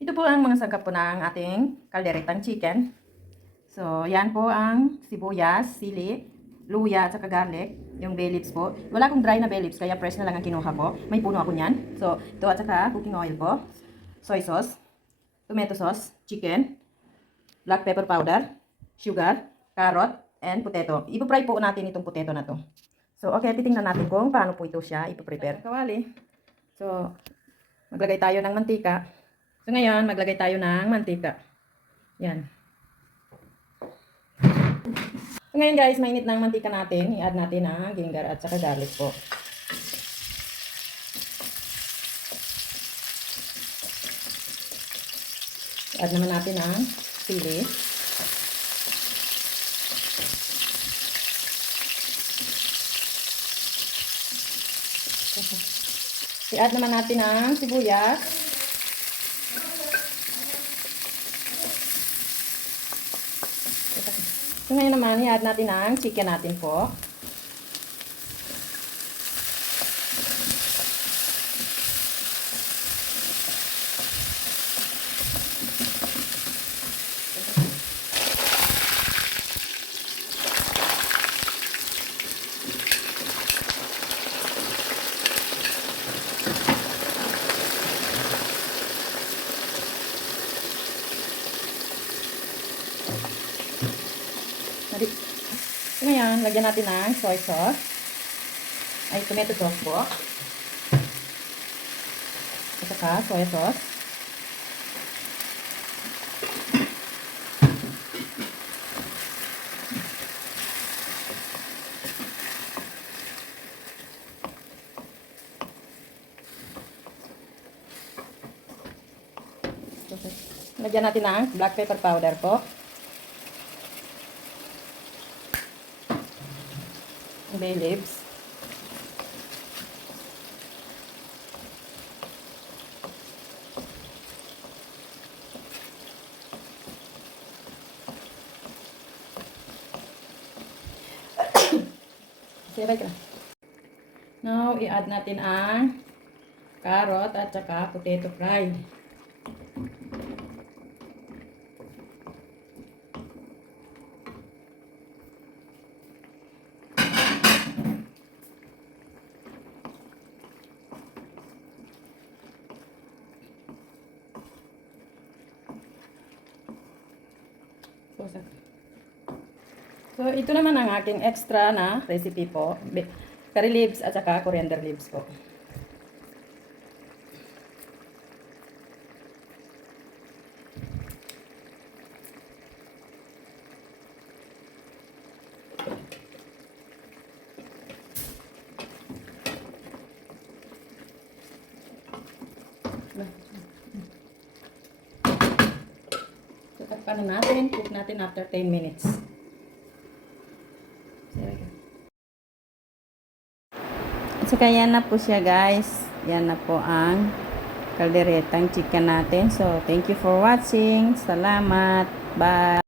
Ito po ang mga sangkap po ng ating kalderetang chicken. So, yan po ang sibuyas, sili, luya at saka garlic, yung bay leaves po. Wala akong dry na bay leaves kaya fresh na lang ang kinuha ko. May puno ako niyan. So, ito at saka cooking oil po, soy sauce, tomato sauce, chicken, black pepper powder, sugar, carrot, and potato. Ipo-fry po natin itong potato na to. So, okay, titingnan natin kung paano po ito siya ipo-prepare. Kawali. So, maglagay tayo ng mantika. So, ngayon, maglagay tayo ng mantika. Yan. So, ngayon guys, mainit na ang mantika natin. I-add natin ang ginger at saka garlic po. I-add naman natin ang sili. I-add naman natin ang sibuyas. So, ngayon naman, i-add natin ang chicken natin po. So, ngayon, lagyan natin ng soy sauce. Ay, tomato sauce po. At saka soy sauce. Lagyan natin ng black pepper powder po. Bay leaves. Sabay ka na. Now, i-add natin ang carrot at saka potato fried. So, ito naman ang aking extra na recipe po. Curry leaves at saka coriander leaves po. So, takpan na natin. Cook natin after 10 minutes. So, kaya na po siya guys. Yan na po ang kalderetang chicken natin. So, thank you for watching. Salamat. Bye.